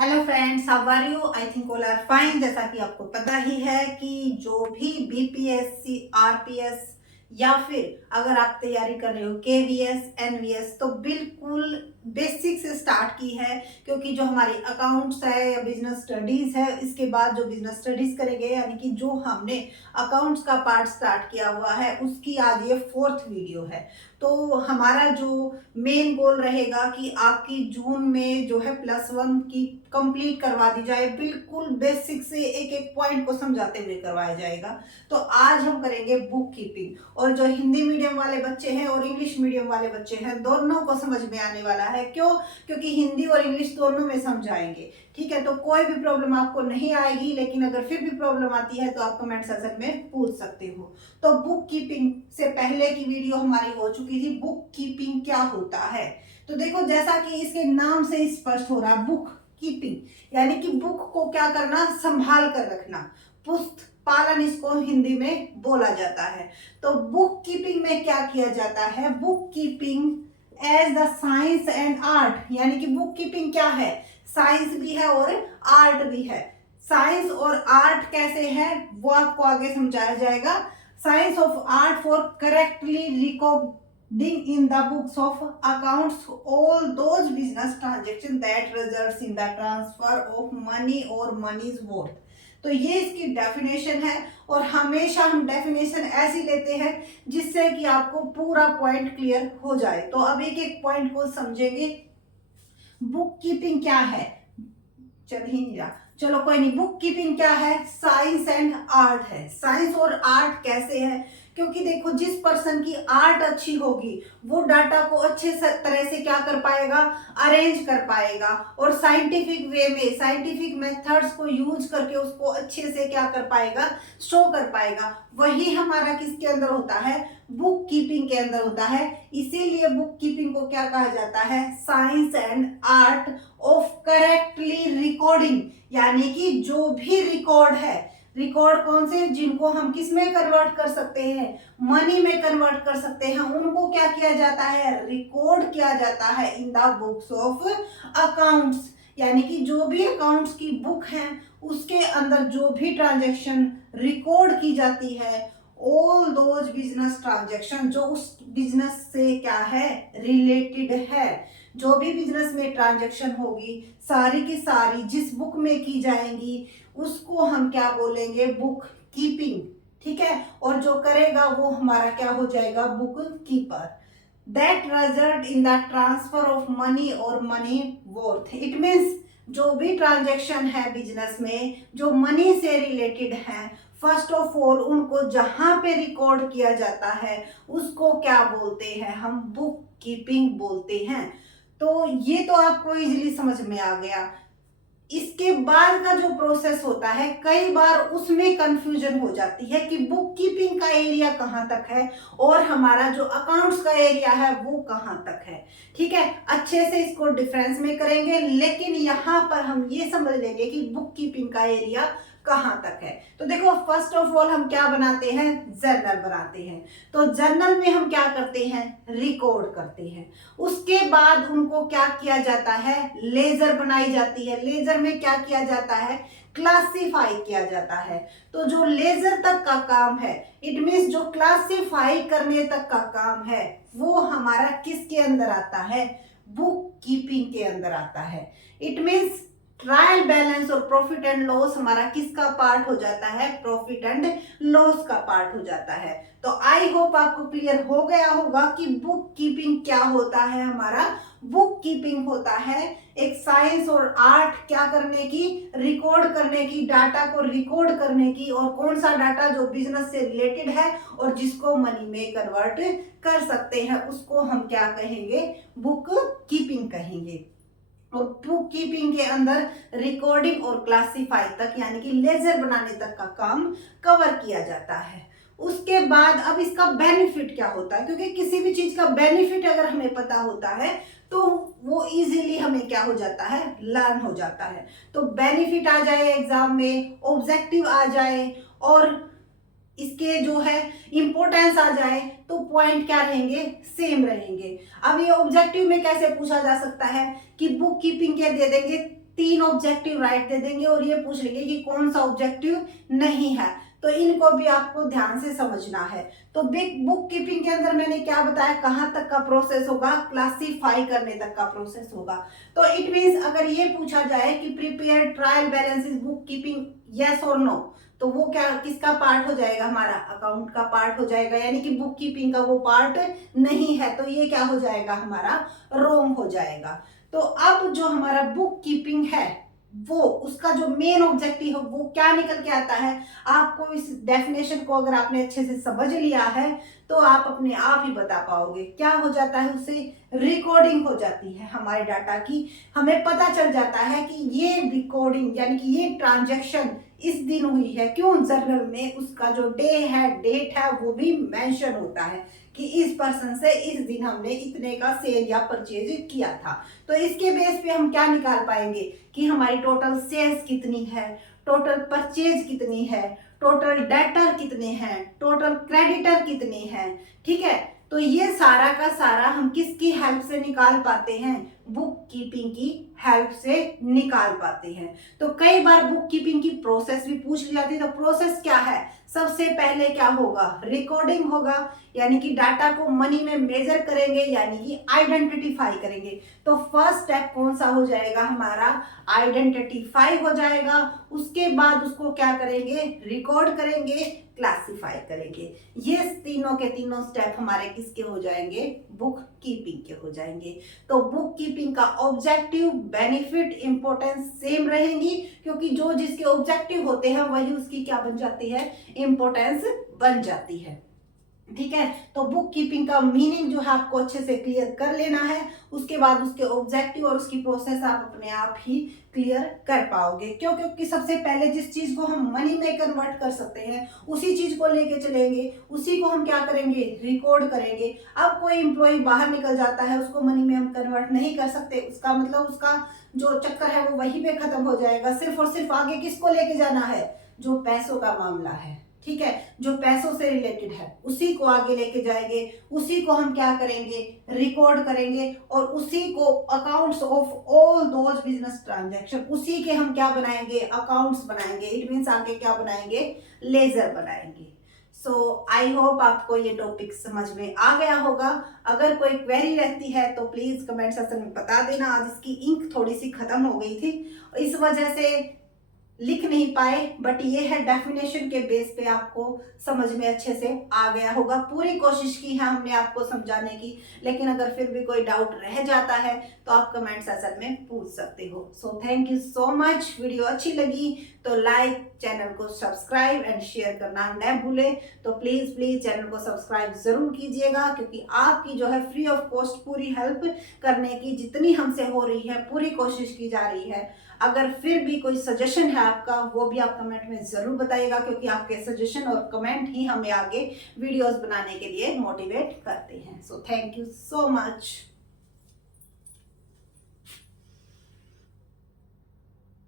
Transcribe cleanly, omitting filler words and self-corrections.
Hello friends, how are you? I think all are fine. जैसा कि आपको पता ही है कि जो भी बीपीएससी, आरपीएस या फिर अगर आप तैयारी कर रहे हो केवीएस, एनवीएस, तो बिल्कुल बेसिक से स्टार्ट की है। क्योंकि जो हमारी अकाउंट्स है या बिजनेस स्टडीज है, इसके बाद जो बिजनेस स्टडीज करेंगे, यानी कि जो हमने अकाउंट्स का पार्ट स्टार्ट किया हुआ है, उसकी आज ये 4th वीडियो है। तो हमारा जो मेन गोल रहेगा कि आपकी जून में जो है +1 की कंप्लीट करवा दी जाए, बिल्कुल बेसिक से एक एक पॉइंट को समझाते हुए करवाया जाएगा। तो आज हम करेंगे बुक कीपिंग, और जो हिंदी मीडियम वाले बच्चे हैं और इंग्लिश मीडियम वाले बच्चे हैं, दोनों को समझ में आने वाला है। क्यों? क्योंकि हिंदी और इंग्लिश दोनों में समझाएंगे। ठीक है, तो कोई भी प्रॉब्लम आपको नहीं आएगी, लेकिन अगर फिर भी प्रॉब्लम आती है तो आप कमेंट सेक्शन में पूछ सकते हो। तो बुक कीपिंग से पहले की वीडियो हमारी हो चुकी थी, बुक कीपिंग क्या होता है। तो देखो, जैसा कि इसके नाम से स्पष्ट हो रहा, बुक कीपिंग यानी कि बुक को क्या करना, संभाल कर रखना, पुस्त पालन इसको हिंदी में बोला जाता है। तो बुक कीपिंग में क्या किया जाता है? Book keeping as the science and art, यानी कि बुक कीपिंग क्या है, साइंस भी है और आर्ट भी है। साइंस और आर्ट कैसे है वो आपको आगे समझाया जाएगा। Science of art for correctly recording in the books of accounts all those business transactions that results in the transfer of money or money's worth। तो ये इसकी डेफिनेशन है, और हमेशा हम डेफिनेशन ऐसी लेते हैं जिससे कि आपको पूरा पॉइंट क्लियर हो जाए। तो अब एक एक पॉइंट को समझेंगे। बुक कीपिंग क्या है? चल ही नहीं रहा, चलो कोई नहीं। बुक कीपिंग क्या है? साइंस एंड आर्ट है। साइंस और आर्ट कैसे है? क्योंकि देखो, जिस पर्सन की आर्ट अच्छी होगी वो डाटा को अच्छे तरह से क्या कर पाएगा, अरेंज कर पाएगा, और साइंटिफिक वे में, साइंटिफिक मेथड्स को यूज करके उसको अच्छे से क्या कर पाएगा, शो कर पाएगा। वही हमारा किसके अंदर होता है? बुक कीपिंग के अंदर होता है। इसीलिए बुक कीपिंग को क्या कहा जाता है? Science and art of correctly recording, यानी कि जो भी रिकॉर्ड है, रिकॉर्ड कौन से, जिनको हम किस में कन्वर्ट कर सकते हैं, मनी में कन्वर्ट कर सकते हैं, उनको क्या किया जाता है? रिकॉर्ड किया जाता है in the books of accounts. यानी कि जो भी अकाउंट्स की बुक है उसके अंदर जो भी ट्रांजैक्शन रिकॉर्ड की जाती है, ऑल दोज बिजनेस ट्रांजैक्शन, जो उस बिजनेस से क्या है, रिलेटेड है। जो भी बिजनेस में ट्रांजैक्शन होगी, सारी की सारी जिस बुक में की जाएंगी, उसको हम क्या बोलेंगे? Book keeping. ठीक है, और जो करेगा वो हमारा क्या हो जाएगा? Book keeper. That result in the transfer of money और मनी वर्थ। इट मीन्स जो भी ट्रांजैक्शन है बिजनेस में, जो मनी से रिलेटेड है, फर्स्ट ऑफ ऑल उनको जहां पे रिकॉर्ड किया जाता है उसको क्या बोलते हैं? हम बुक कीपिंग बोलते हैं। तो ये तो आपको इजीली समझ में आ गया। इसके बाद का जो प्रोसेस होता है, कई बार उसमें कंफ्यूजन हो जाती है कि बुक कीपिंग का एरिया कहां तक है और हमारा जो अकाउंट्स का एरिया है वो कहां तक है। ठीक है, अच्छे से इसको डिफरेंस में करेंगे, लेकिन यहां पर हम ये समझ लेंगे कि बुक कीपिंग का एरिया कहां तक है। तो देखो, फर्स्ट ऑफ ऑल हम क्या बनाते हैं? जर्नल बनाते हैं। तो जर्नल में हम क्या करते हैं? रिकॉर्ड करते हैं। उसके बाद उनको क्या किया जाता है? लेजर बनाई जाती है। लेजर में क्या किया जाता है? क्लासिफाई किया जाता है। तो जो लेजर तक का काम है, इट मीन्स जो क्लासिफाई करने तक का काम है, वो हमारा किसके अंदर आता है? बुक कीपिंग के अंदर आता है। इट मीन्स ट्रायल बैलेंस और प्रॉफिट एंड लॉस हमारा किसका पार्ट हो जाता है? प्रॉफिट एंड लॉस का पार्ट हो जाता है। तो आई होप आपको क्लियर हो गया होगा कि बुक कीपिंग क्या होता है। हमारा बुक कीपिंग होता है एक साइंस और आर्ट क्या करने की? रिकॉर्ड करने की, डाटा को रिकॉर्ड करने की। और कौन सा डाटा? जो बिजनेस से रिलेटेड है और जिसको मनी में कन्वर्ट कर सकते हैं, उसको हम क्या कहेंगे? बुक कीपिंग कहेंगे। और बुक कीपिंग के अंदर रिकॉर्डिंग और क्लासिफाई तक, यानी कि लेजर बनाने तक का काम कवर किया जाता है। उसके बाद अब इसका बेनिफिट क्या होता है? क्योंकि किसी भी चीज का बेनिफिट अगर हमें पता होता है तो वो इजीली हमें क्या हो जाता है? लर्न हो जाता है। तो बेनिफिट आ जाए एग्जाम में, ऑब्जेक्टिव आ जाए, और इसके जो है इंपोर्टेंस आ जाए, तो पॉइंट क्या रहेंगे? सेम रहेंगे। अब ये ऑब्जेक्टिव में कैसे पूछा जा सकता है कि बुक कीपिंग के दे देंगे 3 ऑब्जेक्टिव राइट दे देंगे और ये पूछ लेंगे कि कौन सा ऑब्जेक्टिव नहीं है, तो इनको भी आपको ध्यान से समझना है। तो बिग बुक कीपिंग के अंदर मैंने क्या बताया, कहाँ तक का प्रोसेस होगा, क्लासीफाई करने तक का प्रोसेस होगा। तो इट मीन्स अगर ये पूछा जाए कि prepare trial balance is book keeping yes और नो, तो वो क्या किसका पार्ट हो जाएगा, हमारा अकाउंट का पार्ट हो जाएगा, यानी कि बुक कीपिंग का वो पार्ट नहीं है, तो ये क्या हो जाएगा, हमारा रोंग हो जाएगा। तो अब जो हमारा बुक कीपिंग है वो उसका जो मेन ऑब्जेक्टिव है वो क्या निकल के आता है, आपको इस डेफिनेशन को अगर आपने अच्छे से समझ लिया है तो आप अपने आप ही बता पाओगे। क्या हो जाता है, उससे रिकॉर्डिंग हो जाती है हमारे डाटा की, हमें पता चल जाता है कि ये रिकॉर्डिंग यानी कि ये ट्रांजैक्शन इस दिन हुई है, क्यों, जर्नल में उसका जो डे है, डेट है, वो भी मेंशन होता है कि इस पर्सन से इस दिन हमने इतने का सेल या परचेज किया था। तो इसके बेस पे हम क्या निकाल पाएंगे कि हमारी टोटल सेल्स कितनी है, टोटल परचेज कितनी है, टोटल डेटर कितने हैं, टोटल क्रेडिटर कितने हैं, ठीक है। तो ये सारा का सारा हम किसकी हेल्प से निकाल पाते हैं, बुक कीपिंग की हेल्प से निकाल पाते हैं। तो कई बार बुक कीपिंग की प्रोसेस भी पूछ ली जाती है। तो प्रोसेस क्या है, सबसे पहले क्या होगा, रिकॉर्डिंग होगा, यानी कि डाटा को मनी में मेजर करेंगे, यानी कि आइडेंटिफाई करेंगे। तो फर्स्ट स्टेप कौन सा हो जाएगा, हमारा आइडेंटिफाई हो जाएगा। उसके बाद उसको क्या करेंगे, रिकॉर्ड करेंगे, क्लासिफाई करेंगे। ये तीनों के तीनों स्टेप हमारे किसके हो जाएंगे, बुक कीपिंग के हो जाएंगे। तो बुक कीपिंग का ऑब्जेक्टिव, बेनिफिट, इंपॉर्टेंस सेम रहेंगी, क्योंकि जो जिसके ऑब्जेक्टिव होते हैं वही उसकी क्या बन जाती है, इंपॉर्टेंस बन जाती है, ठीक है। तो बुक कीपिंग का मीनिंग जो है आपको अच्छे से क्लियर कर लेना है, उसके बाद उसके ऑब्जेक्टिव और उसकी प्रोसेस आप अपने आप ही क्लियर कर पाओगे। क्यों, क्योंकि सबसे पहले जिस चीज को हम मनी में कन्वर्ट कर सकते हैं उसी चीज को लेके चलेंगे, उसी को हम क्या करेंगे, रिकॉर्ड करेंगे। अब कोई एम्प्लॉय बाहर निकल जाता है, उसको मनी में हम कन्वर्ट नहीं कर सकते, उसका मतलब उसका जो चक्कर है वो वहीं पे खत्म हो जाएगा। सिर्फ और सिर्फ आगे किसको लेके जाना है, जो पैसों का मामला है, ठीक है, जो पैसों से रिलेटेड है उसी को आगे लेके जाएंगे, उसी को हम क्या करेंगे, रिकॉर्ड करेंगे, और उसी को accounts of all those business transaction, उसी के हम क्या बनाएंगे, अकाउंट्स बनाएंगे। इट मीन्स आगे क्या बनाएंगे, लेजर बनाएंगे। सो आई होप आपको ये टॉपिक समझ में आ गया होगा। अगर कोई क्वेरी रहती है तो प्लीज कमेंट सेक्शन में बता देना। आज इसकी इंक थोड़ी सी खत्म हो गई थी, इस वजह से लिख नहीं पाए, बट ये है डेफिनेशन के बेस पे आपको समझ में अच्छे से आ गया होगा। पूरी कोशिश की है हमने आपको समझाने की, लेकिन अगर फिर भी कोई डाउट रह जाता है तो आप कमेंट सेक्शन में पूछ सकते हो। So thank you so much. Video अच्छी लगी तो लाइक, चैनल को सब्सक्राइब एंड शेयर करना न भूले। तो प्लीज प्लीज चैनल को सब्सक्राइब जरूर कीजिएगा, क्योंकि आपकी जो है फ्री ऑफ कॉस्ट पूरी हेल्प करने की जितनी हमसे हो रही है पूरी कोशिश की जा रही है। अगर फिर भी कोई सजेशन है आपका, वो भी आप कमेंट में जरूर बताइएगा, क्योंकि आपके सजेशन और कमेंट ही हमें आगे वीडियोस बनाने के लिए मोटिवेट करते हैं। So thank you so much.